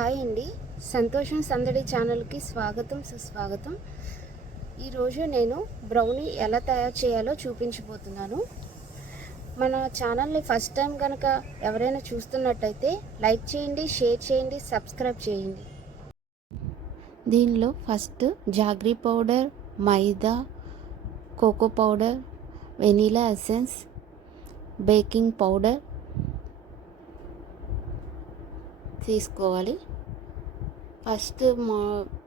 Hi అండి, సంతోషం సందడి ఛానల్కి స్వాగతం సుస్వాగతం. ఈరోజు నేను బ్రౌనీ ఎలా తయారు చేయాలో చూపించబోతున్నాను. మన ఛానల్ని ఫస్ట్ టైం కనుక ఎవరైనా చూస్తున్నట్టయితే లైక్ చేయండి, షేర్ చేయండి, సబ్స్క్రైబ్ చేయండి. దీనిలో first jaggery powder, maida, cocoa powder, vanilla essence, baking powder తీసుకోవాలి. ఫస్ట్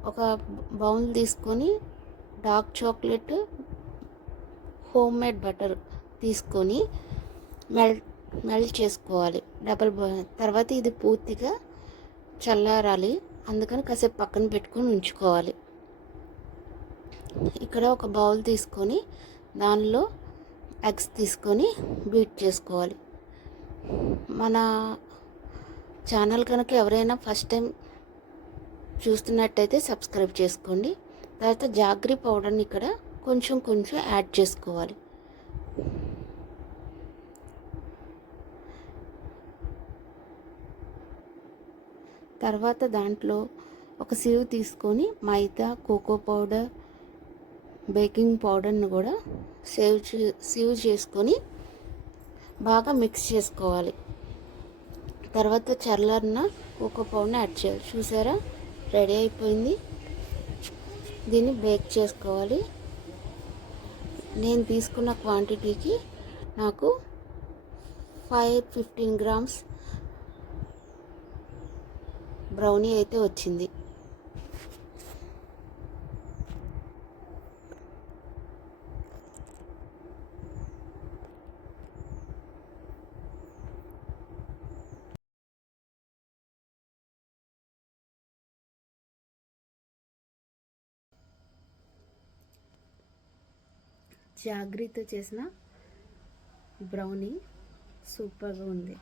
ఒక బౌల్ తీసుకొని dark chocolate, homemade butter తీసుకొని మెల్ట్ చేసుకోవాలి. తర్వాత ఇది పూర్తిగా చల్లారాలి, అందుకని కాసేపు పక్కన పెట్టుకొని ఉంచుకోవాలి. ఇక్కడ ఒక బౌల్ తీసుకొని దానిలో ఎగ్స్ తీసుకొని బీట్ చేసుకోవాలి. మన ఛానల్ కనుక ఎవరైనా ఫస్ట్ టైం చూస్తున్నట్టయితే సబ్స్క్రైబ్ చేసుకోండి. తర్వాత జాగ్రీ పౌడర్ని ఇక్కడ కొంచెం కొంచెం యాడ్ చేసుకోవాలి. తర్వాత దాంట్లో ఒక సివ్ తీసుకొని మైదా, కోకో పౌడర్, బేకింగ్ పౌడర్ని కూడా సివ్ చేసుకొని బాగా మిక్స్ చేసుకోవాలి. తర్వాత చల్లారిన కోకో పౌడర్ని యాడ్ చేయాలి. చూసారా, రెడీ అయిపోయింది. దీన్ని బేక్ చేసుకోవాలి. నేను తీసుకున్న క్వాంటిటీకి నాకు 15 గ్రామ్స్ బ్రౌనీ అయితే వచ్చింది. జాగ్రీతో చేసిన బ్రౌనీ సూపర్గా ఉంది.